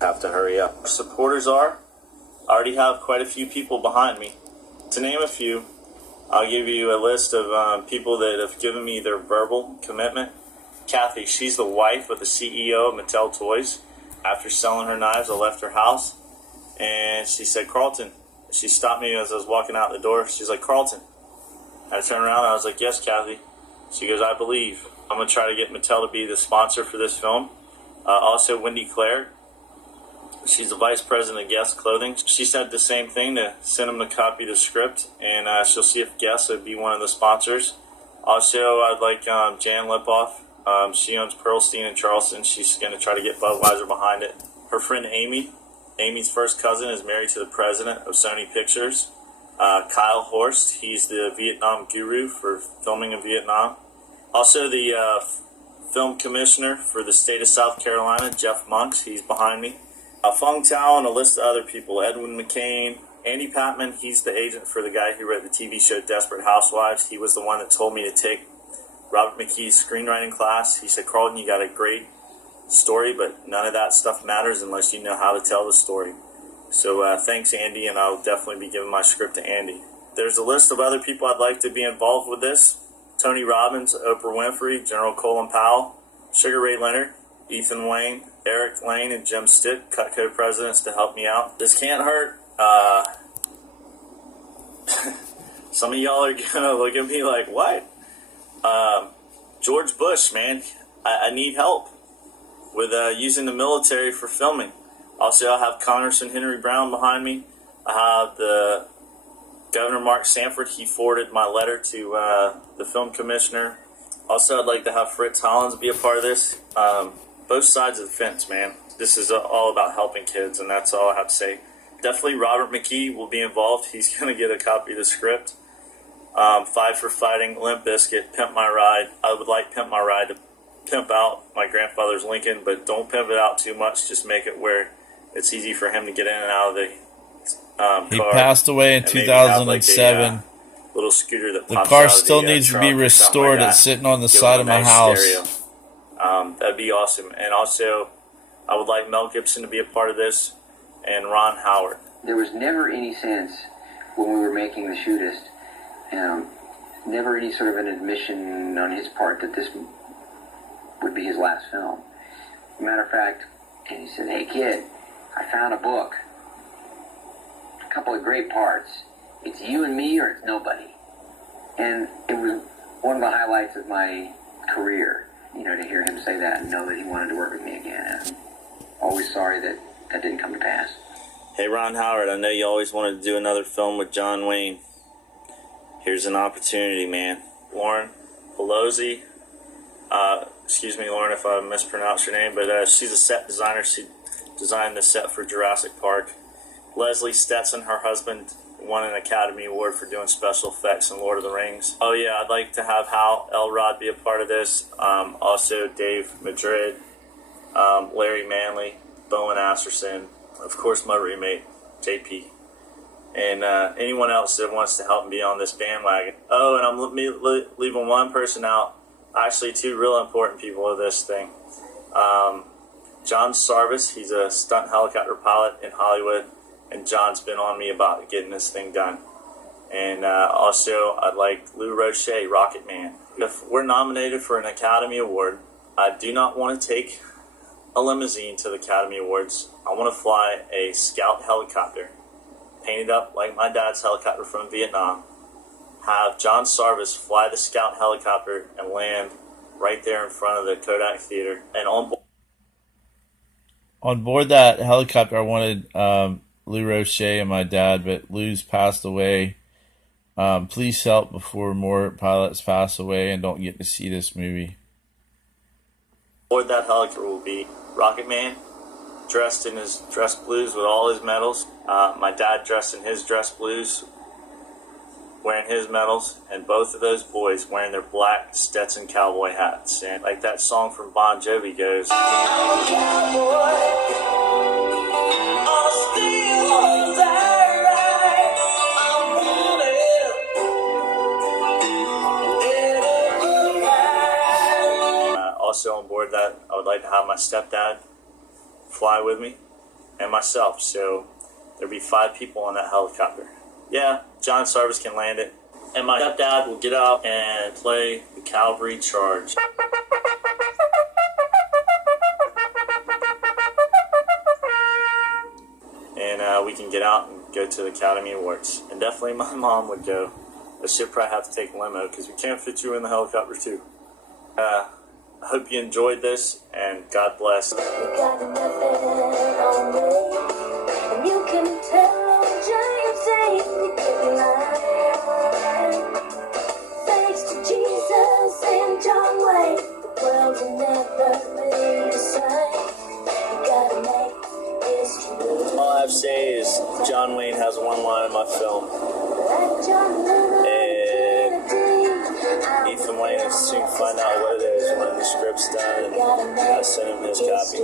Have to hurry up. Our supporters are, I already have quite a few people behind me. To name a few, I'll give you a list of people that have given me their verbal commitment. Kathy, she's the wife of the CEO of Mattel Toys. After selling her knives, I left her house, and she said, Carlton, she stopped me as I was walking out the door. She's like, Carlton. I turned around and I was like, yes, Kathy. She goes, I believe. I'm going to try to get Mattel to be the sponsor for this film. Also, Wendy Claire. She's the vice president of Guest Clothing. She said the same thing, to send them to copy the script, and she'll see if Guest would be one of the sponsors. Also, I'd like Jan Lipoff. She owns Pearlstein in Charleston. She's going to try to get Budweiser behind it. Her friend Amy. Amy's first cousin is married to the president of Sony Pictures. Kyle Horst. He's the Vietnam guru for filming in Vietnam. Also, the film commissioner for the state of South Carolina, Jeff Monks. He's behind me. Fung Tao and a list of other people. Edwin McCain. Andy Patman, he's the agent for the guy who wrote the TV show Desperate Housewives. He was the one that told me to take Robert McKee's screenwriting class. He said, Carlton, you got a great story, but none of that stuff matters unless you know how to tell the story. So thanks, Andy, and I'll definitely be giving my script to Andy. There's a list of other people I'd like to be involved with this. Tony Robbins, Oprah Winfrey, General Colin Powell, Sugar Ray Leonard, Ethan Wayne, Eric Lane, and Jim Stitt, Cutco presidents, to help me out. This can't hurt. Some of y'all are going to look at me like, what? George Bush, man. I need help with using the military for filming. Also, I have Congressman Henry Brown behind me. I have the Governor Mark Sanford. He forwarded my letter to the film commissioner. Also, I'd like to have Fritz Hollins be a part of this. Both sides of the fence, man. This is all about helping kids, and that's all I have to say. Definitely Robert McKee will be involved. He's going to get a copy of the script. Five for Fighting, Limp Bizkit, Pimp My Ride. I would like Pimp My Ride to pimp out my grandfather's Lincoln, but don't pimp it out too much. Just make it where it's easy for him to get in and out of the car. He passed away in 2007. Little scooter that the pops car out still of the, needs to be restored. Like, it's sitting on the side of my house. That'd be awesome. And also, I would like Mel Gibson to be a part of this, and Ron Howard. There was never any sense when we were making The Shootist, never any sort of an admission on his part that this would be his last film. Matter of fact, and he said, hey kid, I found a book. A couple of great parts. It's you and me or it's nobody. And it was one of the highlights of my career, to hear him say that and know that he wanted to work with me again. I'm always sorry that that didn't come to pass. Hey, Ron Howard, I know you always wanted to do another film with John Wayne. Here's an opportunity, man. Lauren Pelosi, excuse me, Lauren, if I mispronounced your name, but she's a set designer. She designed the set for Jurassic Park. Leslie Stetson, her husband, won an Academy Award for doing special effects in Lord of the Rings. Oh yeah, I'd like to have Hal Elrod be a part of this. Also Dave Madrid, Larry Manley, Bowen Asserson, of course my roommate, JP, and anyone else that wants to help me on this bandwagon. Oh, and I'm leaving one person out. Actually, two real important people of this thing. John Sarvis, he's a stunt helicopter pilot in Hollywood, and John's been on me about getting this thing done. And also, I'd like Lou Roche, Rocket Man. If we're nominated for an Academy Award, I do not want to take a limousine to the Academy Awards. I want to fly a Scout helicopter, painted up like my dad's helicopter from Vietnam. Have John Sarvis fly the Scout helicopter and land right there in front of the Kodak Theater. And on board that helicopter, I wanted Lou Roche and my dad, but Lou's passed away. Please help before more pilots pass away and don't get to see this movie. Aboard that helicopter will be Rocket Man, dressed in his dress blues with all his medals. My dad dressed in his dress blues, wearing his medals, and both of those boys wearing their black Stetson cowboy hats. And like that song from Bon Jovi goes, I'm a cowboy, I'll steal all that right. I'm wanted. Also on board that, I would like to have my stepdad fly with me. and myself. So there'll be 5 people on that helicopter. Yeah, John Sarvis can land it. And my stepdad will get out and play the Cavalry Charge. And we can get out and go to the Academy Awards. And definitely my mom would go. But she'll probably have to take a limo because we can't fit you in the helicopter too. I hope you enjoyed this, and God bless. You got nothing on me, and you can tell James ain't lying. Thanks to Jesus and John Wayne, the world will never be the same. You gotta make history. All I have to say is John Wayne has one line in my film. Like John Lennon, Ethan Wayne will soon find out what it is when the script's done, and I sent him his copy.